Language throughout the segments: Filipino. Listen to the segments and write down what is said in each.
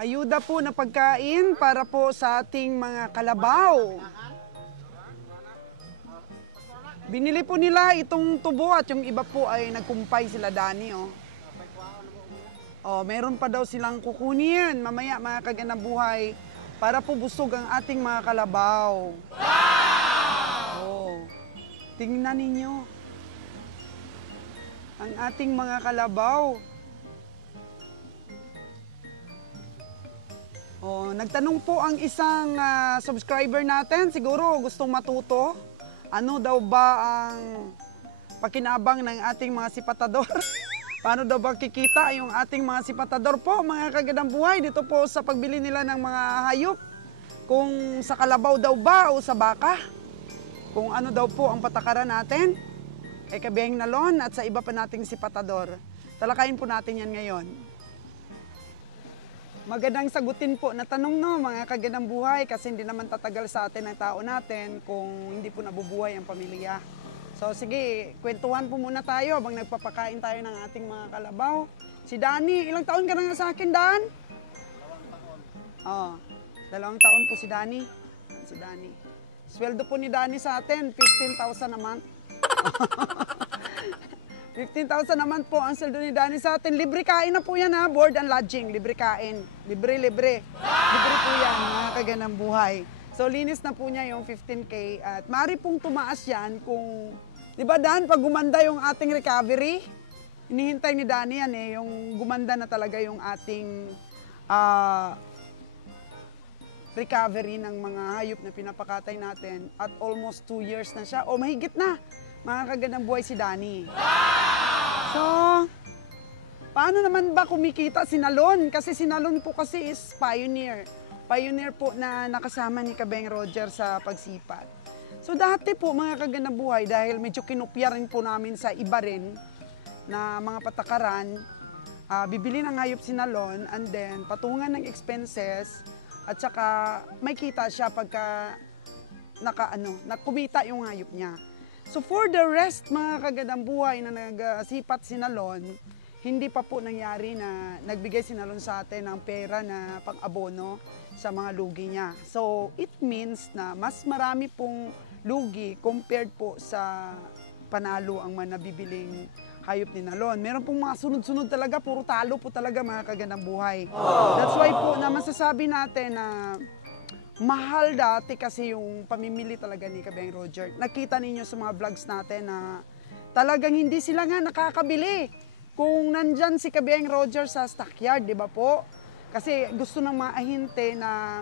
Ayuda po na pagkain para po sa ating mga kalabaw. Binili po nila itong tubo at yung iba po ay nagkumpay sila, Dani. Meron pa daw silang kukunin mamaya, mga kaganabuhay, para po busog ang ating mga kalabaw. Wow! Tingnan ninyo ang ating mga kalabaw. Nagtanong po ang isang subscriber natin, siguro gustong matuto. Ano daw ba ang pakinabang ng ating mga sipatador? Paano daw ba kikita yung ating mga sipatador po, mga kagandang dito po sa pagbili nila ng mga hayop? Kung sa kalabaw daw ba o sa baka? Kung ano daw po ang patakaran natin kay Kabiheng Nalon at sa iba pa nating sipatador. Talakayin po natin yan ngayon. Magandang sagutin po na tanong, no, mga kagandang buhay, kasi hindi naman tatagal sa atin ang tao natin kung hindi po nabubuhay ang pamilya. So sige, kwentuhan po muna tayo habang nagpapakain tayo ng ating mga kalabaw. Si Dani, ilang taon ka na nga sa akin, Dan? 2 taon. 2 taon po si Dani. Si Dani. Sweldo po ni Dani sa atin, 15,000 a month. 15,000 naman po ang sweldo ni Dani sa atin. Libre kain na po yan, ha? Board and lodging, libre kain. Libre. Libre po yan, mga kagandang buhay. So linis na po niya yung 15K at maaari pong tumaas yan kung, di ba Dan, pag gumanda yung ating recovery, hinihintay ni Dani yan yung gumanda na talaga yung ating recovery ng mga hayop na pinapakatay natin at almost 2 years na siya o mahigit na. Mga kagandang buhay si Dani. So, paano naman ba kumikita si Nalon? Kasi si Nalon po kasi is pioneer. Pioneer po na nakasama ni Kabeng Roger sa pagsipat. So dati po, mga kagandang buhay, dahil medyo kinupya rin po namin sa iba rin na mga patakaran, bibili ng hayop si Nalon and then patungan ng expenses at saka may kita siya pagka nakumita yung hayop niya. So for the rest, mga kagandang buhay na nagsipat si Nalon, hindi pa po nangyari na nagbigay si Nalon sa atin ng pera na pang-abono sa mga lugi niya. So it means na mas marami pong lugi compared po sa panalo ang mga nabibiling hayop ni Nalon. Meron pong mga sunod-sunod talaga, puro talo po talaga, mga kagandang buhay. That's why po na masasabi natin na mahal dati kasi yung pamimili talaga ni Kabeng Roger. Nakita ninyo sa mga vlogs natin na talagang hindi sila nga nakakabili kung nandyan si Kabeng Roger sa stockyard, di ba po? Kasi gusto ng mga ahinte na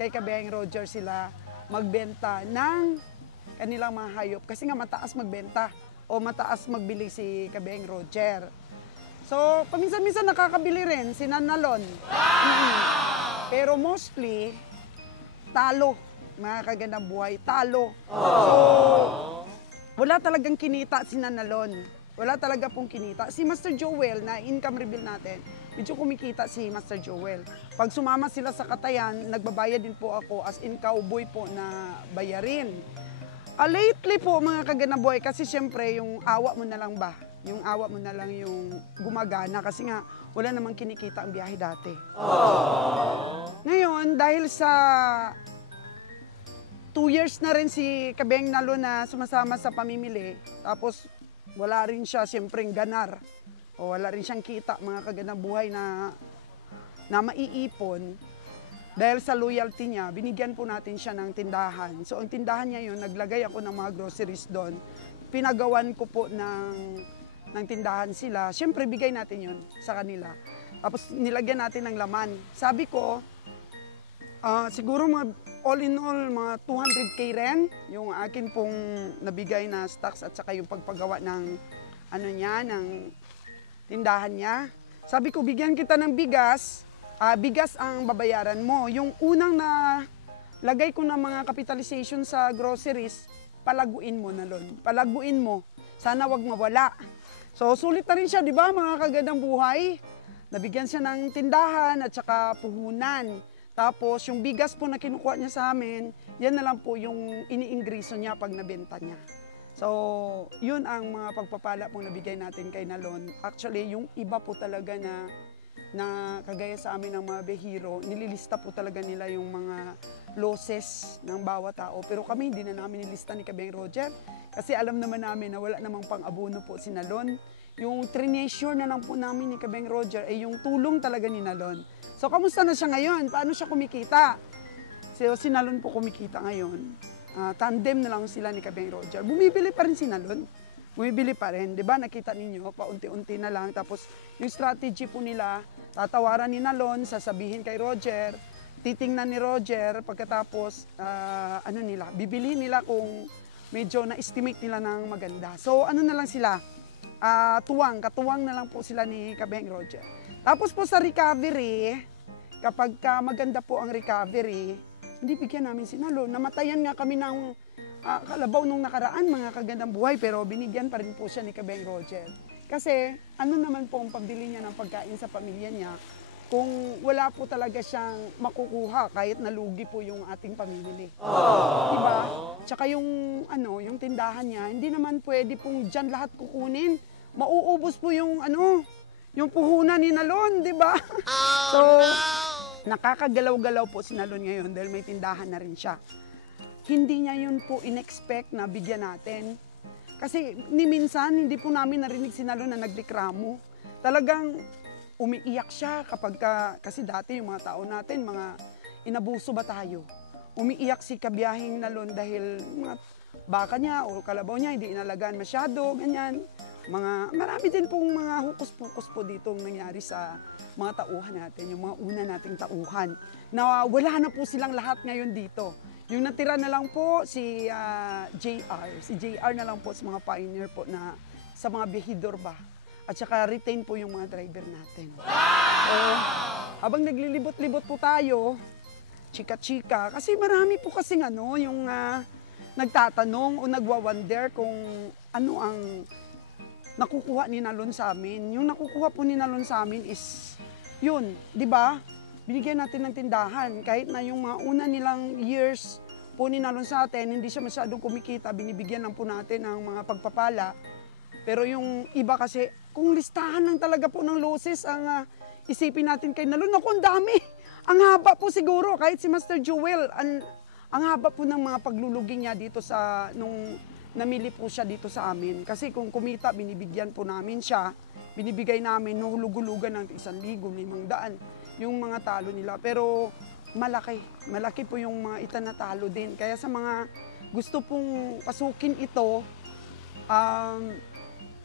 kay Kabeng Roger sila magbenta ng kanilang mga hayop. Kasi nga mataas magbenta o mataas magbili si Kabeng Roger. So, paminsan-minsan nakakabili rin si Nalon. Pero mostly, talo, mga kagandang buhay, talo. So, wala talagang kinita si Nalon. Wala talaga pong kinita. Si Master Joel, na income reveal natin, medyo kumikita si Master Joel. Pag sumama sila sa katayan, nagbabayad din po ako as in cowboy po na bayarin. Lately po, mga kagandang buhay, kasi syempre yung awa mo na lang ba Yung awa mo na lang yung gumagana kasi nga wala namang kinikita ang biyahe dati. Ngayon, dahil sa 2 years na rin si Kabeng Nalon na sumasama sa pamimili, tapos wala rin siya siyempre ganar o wala rin siyang kita, mga kagandang buhay na maiipon. Dahil sa loyalty niya, binigyan po natin siya ng tindahan. So ang tindahan niya yun, naglagay ako ng mga groceries doon. Pinagawan ko po ng tindahan sila. Siyempre, bigay natin yun sa kanila. Tapos nilagyan natin ng laman. Sabi ko, siguro mga all in all, mga 200K rin yung akin pong nabigay na stocks at saka yung pagpagawa ng ng tindahan niya. Sabi ko, bigyan kita ng bigas. Bigas ang babayaran mo. Yung unang na lagay ko ng mga capitalization sa groceries, palaguin mo na Lon. Palaguin mo. Sana wag mawala. So, sulit na rin siya, di ba, mga kagandang buhay? Nabigyan siya ng tindahan at saka puhunan. Tapos, yung bigas po na kinukuha niya sa amin, yan na lang po yung iniingriso niya pag nabenta niya. So, yun ang mga pagpapala pong nabigay natin kay Nalon. Actually, yung iba po talaga na kagaya sa amin ng mga behiro, nililista po talaga nila yung mga losses ng bawat tao. Pero kami, hindi na namin nilista ni Kabeng Roger kasi alam naman namin na wala namang pang-abono po si Nalon. Yung treasure na lang po namin ni Kabeng Roger ay yung tulong talaga ni Nalon. So, kamusta na siya ngayon? Paano siya kumikita? So, si Nalon po kumikita ngayon. Tandem na lang sila ni Kabeng Roger. Bumibili pa rin si Nalon. Bumibili pa rin. Diba? Nakita ninyo, paunti-unti na lang. Tapos, yung strategy po nila, tatawaran ni Nalon, sasabihin kay Roger, titingnan ni Roger, pagkatapos, bibili nila kung medyo na-estimate nila ng maganda. So, na lang sila, katuwang na lang po sila ni Kabeng Roger. Tapos po sa recovery, kapag maganda po ang recovery, hindi bigyan namin si Nalon. Namatayan nga kami ng kalabaw nung nakaraan, mga kagandang buhay, pero binigyan pa rin po siya ni Kabeng Roger. Kasi naman po ang pambili niya ng pagkain sa pamilya niya kung wala po talaga siyang makukuha kahit nalugi po yung ating pamimili. Diba? Tsaka yung tindahan niya, hindi naman pwede pong dyan lahat kukunin. Mauubos po yung puhunan ni Nalon, diba? So, nakakagalaw-galaw po si Nalon ngayon dahil may tindahan na rin siya. Hindi niya yun po in-expect na bigyan natin. Kasi minsan, hindi po namin narinig si Nalon na nagreklamo. Talagang umiiyak siya kasi dati yung mga tao natin, mga inabuso ba tayo? Umiiyak si kabiyahing Nalon dahil mga baka niya o kalabaw niya hindi inalagaan masyado, ganyan. Marami din pong mga hukus-pukus po dito nangyari sa mga tauhan natin, yung mga una nating tauhan. Na wala na po silang lahat ngayon dito. Yung natira na lang po si JR. Si JR na lang po sa mga pioneer po na sa mga behidor ba. At saka retain po yung mga driver natin. So, habang naglilibot-libot po tayo, chika-chika, kasi marami po kasing yung nagtatanong o nagwa-wonder kung ano ang nakukuha ni Nalon sa amin. Yung nakukuha po ni Nalon sa amin is yun, di ba? Binigyan natin ng tindahan. Kahit na yung mga una nilang years po ni Nalon sa atin, hindi siya masyadong kumikita, binibigyan lang po natin ng mga pagpapala. Pero yung iba kasi, kung listahan lang talaga po ng losses ang isipin natin kay Nalon, naku, ang dami. Ang haba po siguro, kahit si Master Jewel, ang haba po ng mga paglulugi niya dito nung namili po siya dito sa amin. Kasi kung kumita, binibigyan po namin siya, binibigay namin, nuhulug-hulugan ng 1,000, 500, yung mga talo nila. Pero malaki po yung mga itanatalo din. Kaya sa mga gusto pong pasukin ito,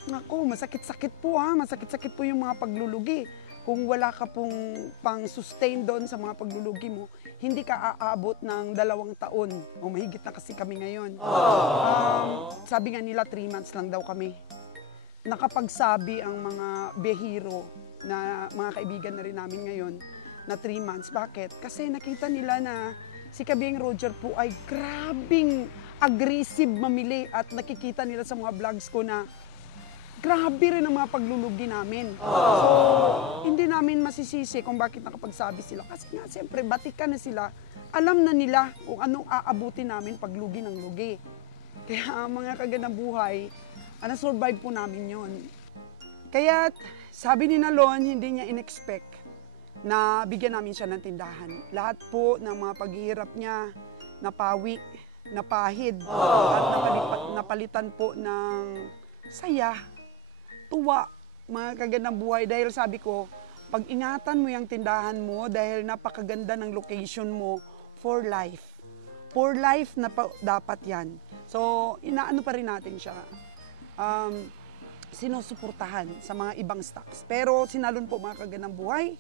masakit-sakit po masakit-sakit po yung mga paglulugi. Kung wala ka pong pang-sustain doon sa mga paglulugi mo, hindi ka aabot ng 2 taon. O mahigit na kasi kami ngayon. Sabi nga nila 3 months lang daw kami. Nakapagsabi ang mga behiro na mga kaibigan na rin namin ngayon na 3 months. Bakit? Kasi nakita nila na si Kabeng Roger po ay grabing aggressive mamili at nakikita nila sa mga vlogs ko na grabe rin ang mga paglulugi namin. So, hindi namin masisisi kung bakit nakapagsabi sila. Kasi nga, siyempre, batikan na sila. Alam na nila kung anong aabutin namin pag lugi ng lugi. Kaya mga kagandang buhay, na-survive po namin yon. Kaya sabi ni Nalon, hindi niya in-expect na bigyan namin siya ng tindahan. Lahat po ng mga paghihirap niya, napawi, napahid, at napalitan po ng saya, tuwa, mga kagandang buhay. Dahil sabi ko, pag-ingatan mo yung tindahan mo dahil napakaganda ng location mo for life. For life na dapat yan. So, inaano pa rin natin siya. Sinusuportahan sa mga ibang stocks. Pero sinalon po mga kagandang buhay,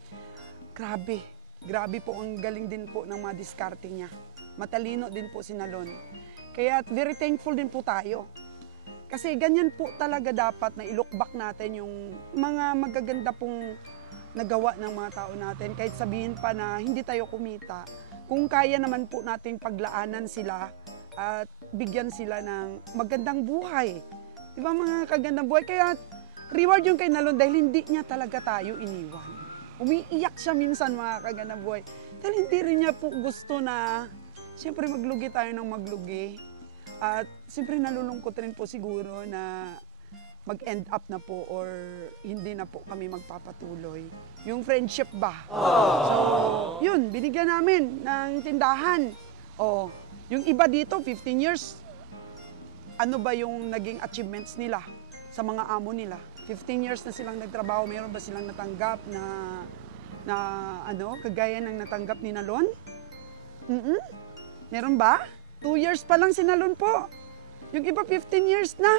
grabe po ang galing din po ng mga discarding niya. Matalino din po sinalon. Kaya very thankful din po tayo. Kasi ganyan po talaga dapat na i-look back natin yung mga magaganda pong nagawa ng mga tao natin. Kahit sabihin pa na hindi tayo kumita, kung kaya naman po nating paglaanan sila at bigyan sila ng magandang buhay. Diba mga kagandang buhay? Kaya reward yung kay Nalon dahil hindi niya talaga tayo iniwan. Umiiyak siya minsan mga kagandang buhay. Dahil hindi rin niya po gusto na siyempre maglugi tayo ng maglugi. At siyempre nalulungkot rin po siguro na mag-end up na po or hindi na po kami magpapatuloy. Yung friendship ba? So, yun, binigyan namin ng tindahan. Yung iba dito, 15 years, ano ba yung naging achievements nila sa mga amo nila? 15 years na silang nagtrabaho, mayroon ba silang natanggap na kagaya ng natanggap ni Nalon? Meron ba? 2 years pa lang si Nalon po. Yung iba 15 years na.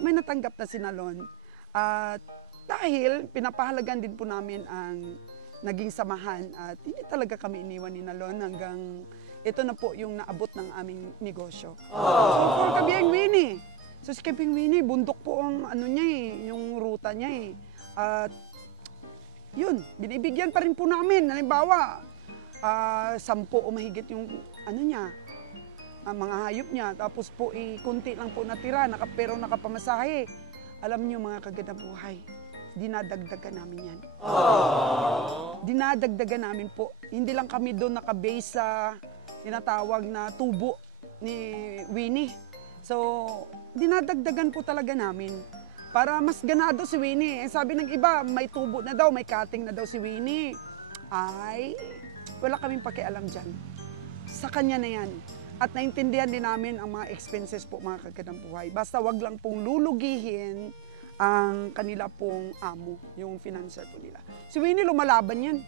May natanggap na si Nalon. At dahil pinapahalagan din po namin ang naging samahan at hindi talaga kami iniwan ni Nalon hanggang ito na po yung naabot ng aming negosyo. So for Kabieng Winnie. So si Kabieng Winnie, bundok po ang ano niya yung ruta niya At yun, binibigyan pa rin po namin. Halimbawa, 10 o mahigit yung ano niya, mga hayop niya. Tapos po, kunti lang po natira, pero nakapamasahe. Alam niyo mga kagandang buhay, dinadagdagan namin yan. Dinadagdagan namin po. Hindi lang kami doon nakabase sa tinatawag na tubo ni Winnie. So, dinadagdagan po talaga namin. Para mas ganado si Winnie. Sabi ng iba, may tubo na daw, may cutting na daw si Winnie. Ay, wala kaming pakialam dyan. Sa kanya na yan. At naintindihan din namin ang mga expenses po mga kagandang buhay. Basta wag lang pong lulugihin ang kanila pong amo, yung financer po nila. Si Winnie lumalaban yan.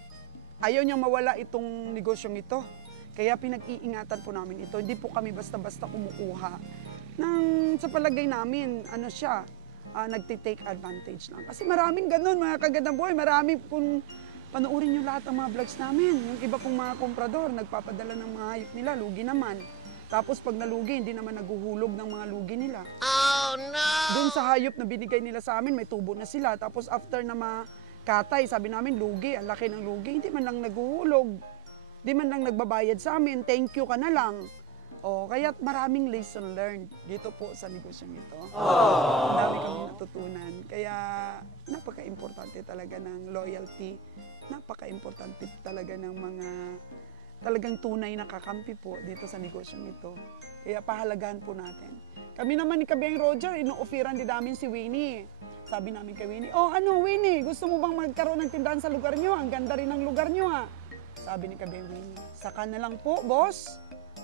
Ayaw niyang mawala itong negosyong ito. Kaya pinag-iingatan po namin ito. Hindi po kami basta-basta kumukuha. Sa palagay namin, nagtitake advantage lang. Kasi maraming ganun mga kagandang buhay. Marami kung panoorin nyo lahat ng mga vlogs namin. Yung iba pong mga komprador, nagpapadala ng mga hayop nila, lugi naman. Tapos pag nalugi, hindi naman naguhulog ng mga lugi nila. Oh no! Doon sa hayop na binigay nila sa amin, may tubo na sila. Tapos after na makatay, sabi namin, lugi, ang laki ng lugi, hindi man lang naguhulog. Hindi man lang nagbabayad sa amin, thank you ka na lang. Kaya maraming lesson learned dito po sa negosyong ito. Ang dami kami natutunan. Kaya napaka-importante talaga ng loyalty. Napaka-importante talaga ng mga talagang tunay na kakampi po dito sa negosyong ito. Kaya pahalagahan po natin. Kami naman ni Kabieng Roger, ino-offeran din namin si Winnie. Sabi namin kay Winnie, Winnie, gusto mo bang magkaroon ng tindahan sa lugar nyo? Ang ganda rin ng lugar nyo Sabi ni Kabieng Winnie, saka na lang po, boss,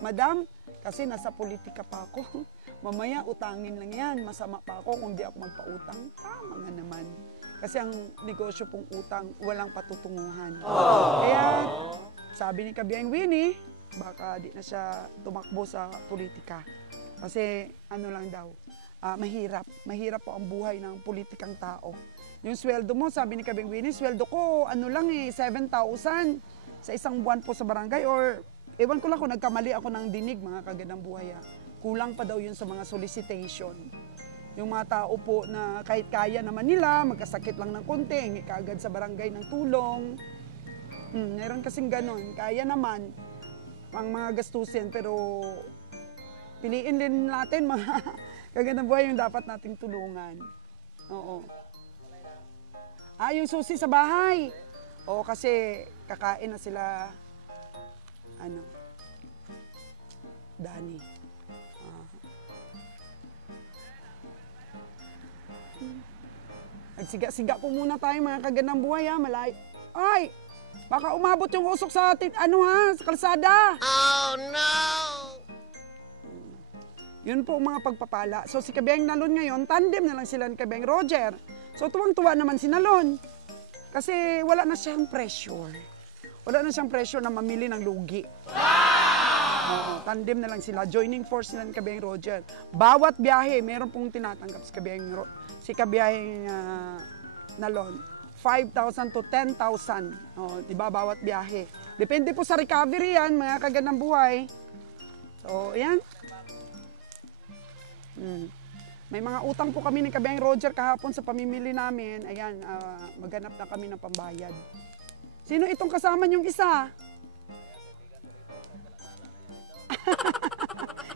madam, kasi nasa politika pa ako. Mamaya utangin lang yan, masama pa ako kung di ako magpautang. Tama nga naman. Kasi ang negosyo pong utang, walang patutunguhan. Kaya sabi ni Kabieng Winnie, baka di na siya tumakbo sa politika. Kasi ano lang daw, mahirap. Mahirap po ang buhay ng politikang tao. Yung sweldo mo, sabi ni Kabieng Winnie, sweldo ko, 7,000 sa isang buwan po sa barangay or ewan ko lang kung nagkamali ako ng dinig mga kagandang buhay. Kulang pa daw yun sa mga solicitation. Yung mga tao po na kahit kaya naman nila, magkasakit lang ng konti, hingi kaagad sa barangay ng tulong. Meron kasing ganon. Kaya naman ang mga gastusin pero piliin din natin mga kagandang buhay yung dapat nating tulungan. Oo. Yung susi sa bahay. Kasi kakain na sila, Dani. Nagsiga-siga po muna tayo mga kagandang buhay ha, malayo. Ay! Baka umabot yung usok sa atin, sa kalsada. Oh no! Yun po mga pagpapala. So si Kabeng Nalon ngayon, tandem na lang sila ni Kabeng Roger. So tuwang-tuwa naman si Nalon. Kasi wala na siyang pressure. Wala na siyang pressure na mamili ng lugi. Tandem na lang sila. Joining force nila ni Kabeng Roger. Bawat biyahe, meron pong tinatanggap si Kabeng Nalon. 5,000 to 10,000. Diba, bawat biyahe. Depende po sa recovery yan, mga kagandang buhay. So, ayan. May mga utang po kami ni Kabeng Roger kahapon sa pamimili namin. Ayan, maghanap na kami ng pambayad. Sino itong kasama niyong isa?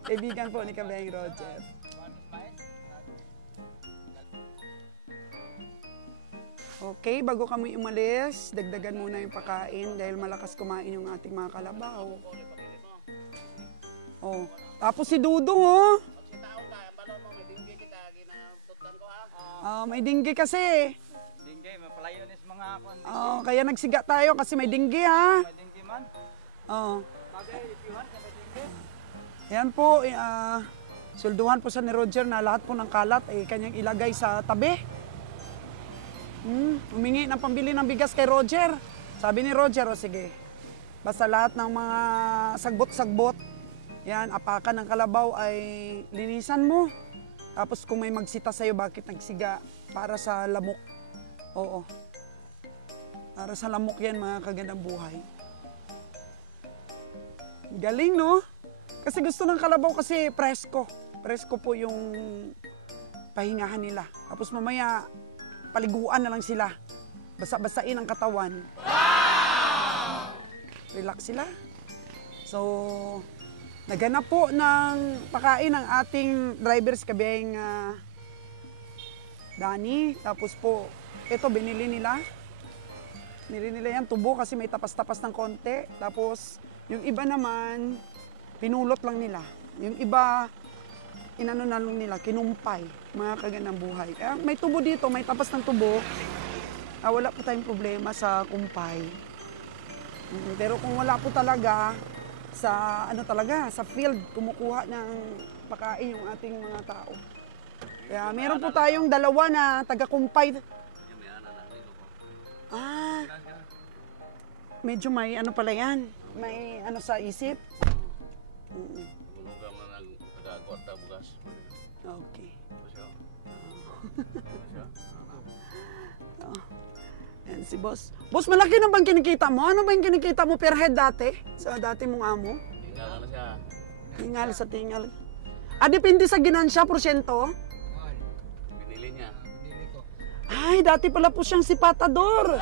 Kaibigan po ni Kabeng Roger. Okay, bago kami umalis, dagdagan muna yung pagkain dahil malakas kumain yung ating mga kalabaw. Tapos si Dudong, may dinggi kasi. Dinggi, mapalayonis mga akon. Kaya nagsiga tayo kasi may dinggi ha. May dinggi man? Yan po, sulduhan po sa ni Roger na lahat po ng kalat ay kanyang ilagay sa tabi. Humingi ng pambili ng bigas kay Roger. Sabi ni Roger, sige, basta lahat ng mga sagbot-sagbot, yan, apakan ng kalabaw ay linisan mo. Tapos kung may magsita sa'yo, bakit nagsiga? Para sa lamok. Oo. Para sa lamok yan, mga kagandang buhay. Galing, no? Kasi gusto ng kalabaw kasi presko. Presko po yung pahingahan nila. Tapos mamaya, paliguan na lang sila. Basa-basain ang katawan. Wow! Relax sila. So, naghanap po ng pakain ang ating driver si Kabeng Dani. Tapos po, ito binili nila. Binili nila yan, tubo kasi may tapas-tapas ng konti. Tapos, yung iba naman, pinulot lang nila. Yung iba, inano na lang nila, kinumpay, mga kagandang buhay. Kaya may tubo dito, may tapas ng tubo. Wala po tayong problema sa kumpay. Pero kung wala po talaga, sa field, kumukuha ng pakain yung ating mga tao. Kaya meron po tayong dalawa na taga-kumpay. Medyo may ano pala yan. May ano sa isip. Okay. Yan si boss. Boss, malaki na bang kinikita mo? Ano ba yung kinikita mo per head dati? Sa dati mong amo? Tingal na siya. Tingal sa tingal. Depende sa ginansya, porsyento? Binili niya. Binili ko. Ay, dati pala po siyang sipatador.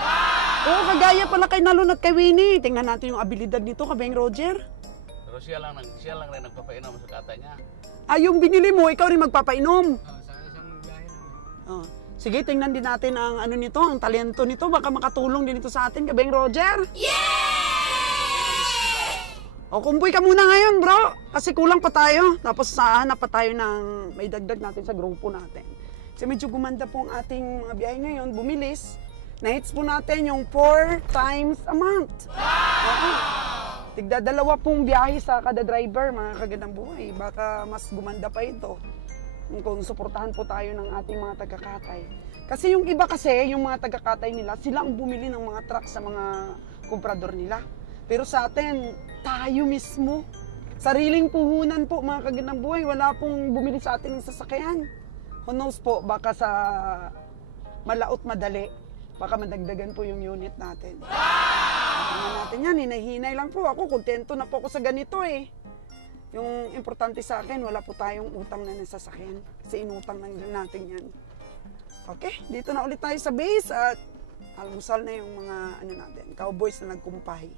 Oo, kagaya pala kay Nalon at kay Winnie. Tingnan natin yung abilidad nito, Kabeng Roger. Pero siya lang rin nagpapainom sa kata niya. Yung binili mo, ikaw rin magpapainom. Sa isang biyahe namin. Sige, tingnan din natin ang ano nito, ang talento nito. Baka makatulong din ito sa atin, Kabeng Roger. Kumpuy ka muna ngayon, bro. Kasi kulang pa tayo. Tapos hanap pa tayo ng may dagdag natin sa grupo natin. Kasi medyo gumanda po ang ating mga biyahe ngayon. Bumilis. Na-hits po natin yung 4 times a month. Tigda-dalawa pong biyahe sa kada driver, mga kagandang buhay. Baka mas gumanda pa ito. Kung suportahan po tayo ng ating mga taga-Katay. Kasi yung iba kasi, yung mga taga-Katay nila, sila ang bumili ng mga truck sa mga komprador nila. Pero sa atin, tayo mismo. Sariling puhunan po, mga kagandang buhay. Wala pong bumili sa atin ng sasakyan. Who knows po, baka sa malaot madali, baka madagdagan po yung unit natin. Tingnan natin yan, hinay-hinay lang po. Ako, kontento na po ako sa ganito eh. Yung importante sa akin, wala po tayong utang na nasasakyan. Kasi inutang na natin yan. Okay, dito na ulit tayo sa base at almusal na yung mga ano natin, cowboys na nagkumpay.